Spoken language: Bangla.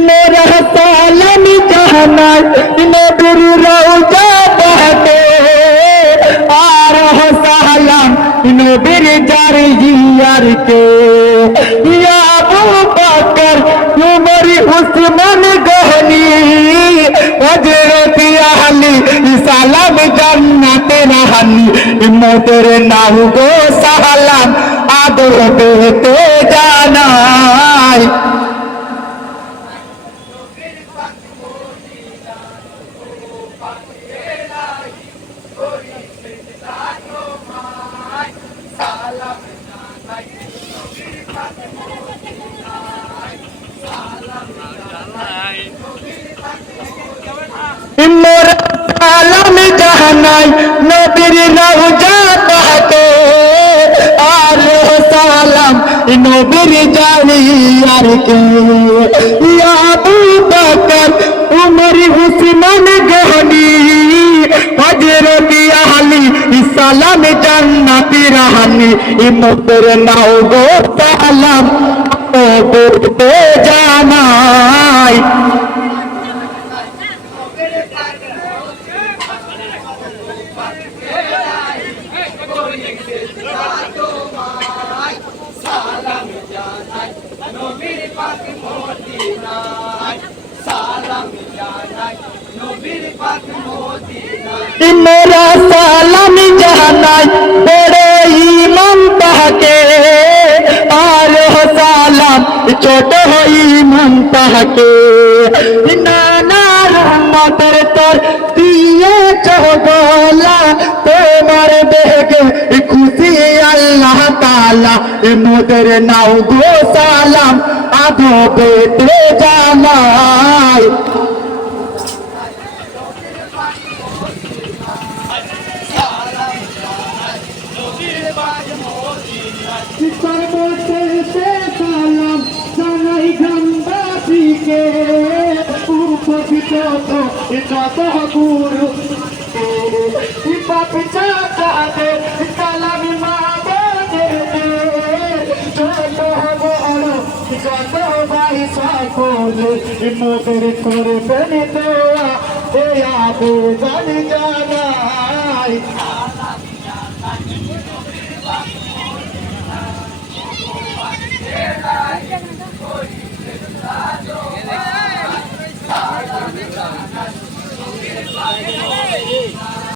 মোরা সালাম জানাই নবীর রওজা পাকে আর সালাম নবীর জারি জিয়ারকে ইয়া আবু বকর উমর উসমান গনি হযরত আলী সালাম জান্নাতে রাহানি মোদের নাও গো সালাম আদর পেতে জানাই মোরা সালাম জানাই নবীর রওজা পাকে আর সালাম নবীর জারিয়ারকে ইয়া আবু বকর উমর উসমান গনি হযরত আলী সালাম জান্নাতি রাহানি মোদের নাও গো সালাম পেতে জানাই মোরা সালাম জানাই বড় ইমাম তাহাকে আর সালাম ছোট ইমাম তাহাকে নানা রহমতের তোর দিয়েছ বলা তোমার বেগে খুশি আল্লাহ তাআলা মোদের নাও গো সালাম আদো পেতে জানাই সালাম জানাই গ্রামবাসীকে উপস্থিত যত গুরু পাপি চাচাদের সালামি মা যত বড় যত ভাই সকলে মোদের করবেন দোয়া এ আবেদন জানাই